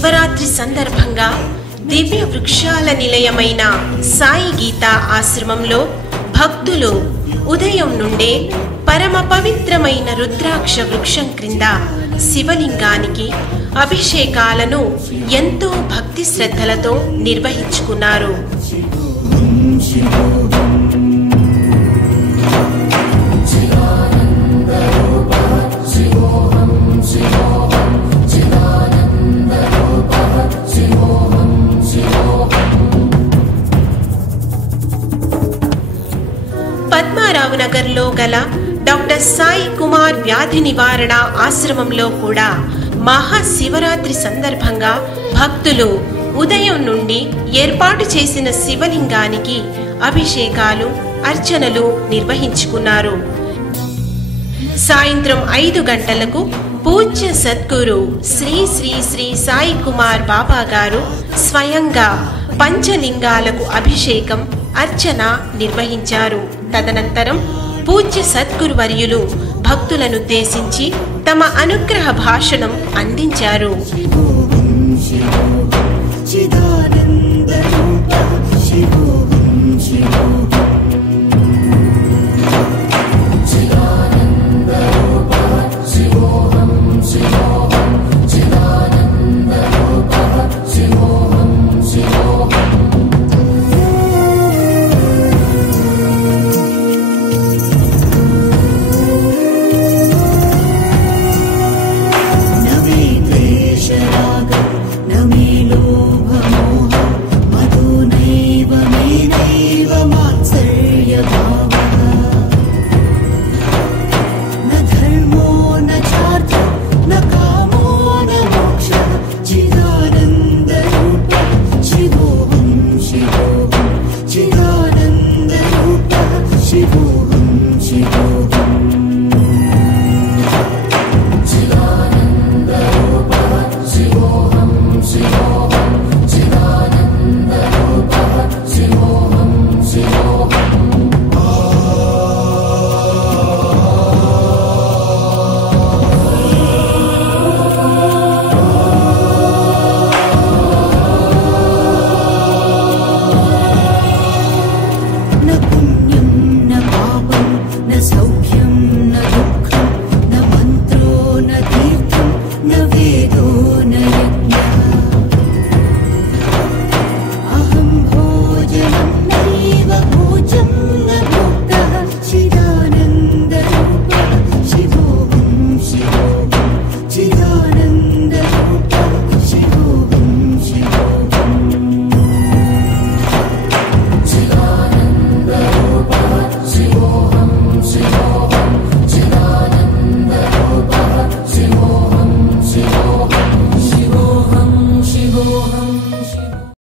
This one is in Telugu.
శివరాత్రి సందర్భంగా దివ్య వృక్షాల నిలయమైన సాయి గీత ఆశ్రమంలో భక్తులు ఉదయం నుండే పరమ పవిత్రమైన రుద్రాక్ష వృక్షం క్రింద శివలింగానికి అభిషేకాలను ఎంతో భక్తి శ్రద్ధలతో నిర్వహించుకున్నారు. పద్మారావు నగర్లో గల డాక్టర్ సాయి కుమార్ వ్యాధి నివారణ ఆశ్రమంలో కూడా మహాశివరాత్రి సందర్భంగా భక్తులు ఉదయం నుండి ఏర్పాటు చేసిన శివలింగానికి అభిషేకాలు, అర్చనలు నిర్వహించుకున్నారు. సాయంత్రం 5 గంటలకు పూజ్య సద్గురు శ్రీ శ్రీ శ్రీ సాయి కుమార్ బాబా గారు స్వయంగా పంచలింగాలకు అభిషేకం, అర్చన నిర్వహించారు. తదనంతరం పూజ్య సద్గురు వర్యులు భక్తులనుద్దేశించి తమ అనుగ్రహ భాషణం అందించారు. చిదానంద రూప శివోహం శివోహం